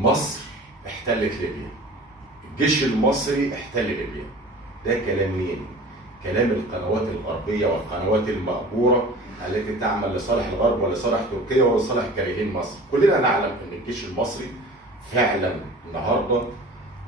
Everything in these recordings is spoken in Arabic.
مصر احتلت ليبيا، الجيش المصري احتل ليبيا. ده كلام مين؟ كلام القنوات الغربية والقنوات المأجورة التي تعمل لصالح الغرب ولصالح تركيا ولصالح كارهين مصر. كلنا نعلم ان الجيش المصري فعلا النهارده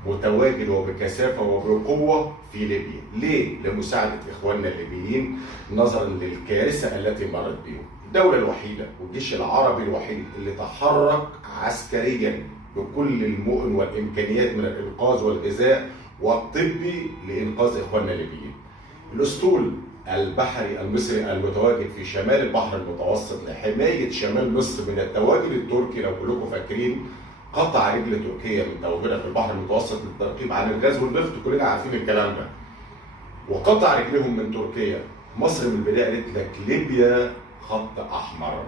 متواجد وبكثافة وبقوة في ليبيا. ليه؟ لمساعدة إخواننا الليبيين نظرا للكارثة التي مرت بهم. الدولة الوحيدة والجيش العربي الوحيد اللي تحرك عسكريا بكل المؤن والإمكانيات من الإنقاذ والغذاء والطبي لإنقاذ إخواننا الليبيين. الأسطول البحري المصري المتواجد في شمال البحر المتوسط لحماية شمال مصر من التواجد التركي، لو كلكم فاكرين قطع رجل تركيا من تواجدها في البحر المتوسط للترقيب عن الغاز والنفط، كلنا عارفين الكلام ده. وقطع رجلهم من تركيا. مصر من البدايه قالت لك ليبيا خط احمر.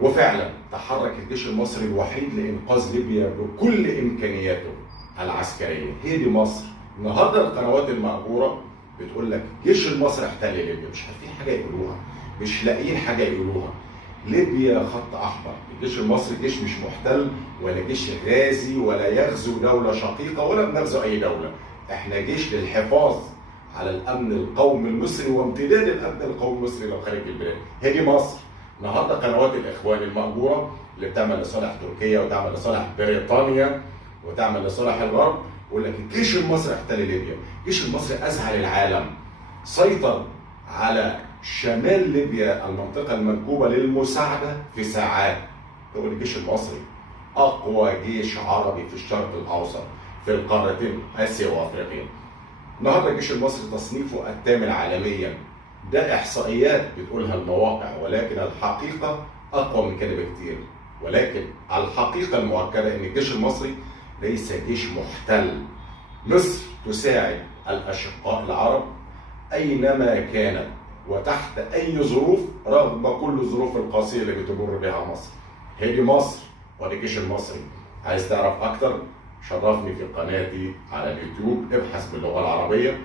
وفعلا تحرك الجيش المصري الوحيد لانقاذ ليبيا بكل امكانياته العسكريه. هي دي مصر. النهارده القنوات المأجوره بتقول لك الجيش المصري احتل ليبيا، مش عارفين حاجه يقولوها، مش لاقيين حاجه يقولوها. ليبيا خط احمر. الجيش المصري جيش مش محتل ولا جيش غازي ولا يغزو دوله شقيقه ولا بنغزو اي دوله. احنا جيش للحفاظ على الامن القومي المصري وامتداد الامن القومي المصري لو خارج البلاد. هي دي مصر. النهارده قنوات الاخوان المأجوره اللي بتعمل لصالح تركيا وتعمل لصالح بريطانيا وتعمل لصالح الغرب يقول لك الجيش المصري احتل ليبيا. الجيش المصري ازعل العالم، سيطر على شمال ليبيا المنطقة المنكوبة للمساعدة في ساعات. هو الجيش المصري أقوى جيش عربي في الشرق الأوسط في القارتين آسيا وأفريقيا. النهارده الجيش المصري تصنيفه الثامن عالميا. ده إحصائيات بتقولها المواقع، ولكن الحقيقة أقوى من كده بكتير. ولكن الحقيقة المؤكدة إن الجيش المصري ليس جيش محتل. مصر تساعد الأشقاء العرب أينما كانت وتحت أي ظروف رغم كل الظروف القاسية اللي بتمر بها مصر. هي دي مصر وده الجيش المصري. عايز تعرف أكتر؟ شرفني في قناتي على اليوتيوب، ابحث باللغة العربية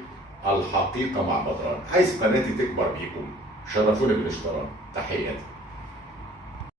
الحقيقة مع بدران. عايز قناتي تكبر بيكم، شرفوني بالاشتراك. تحياتي.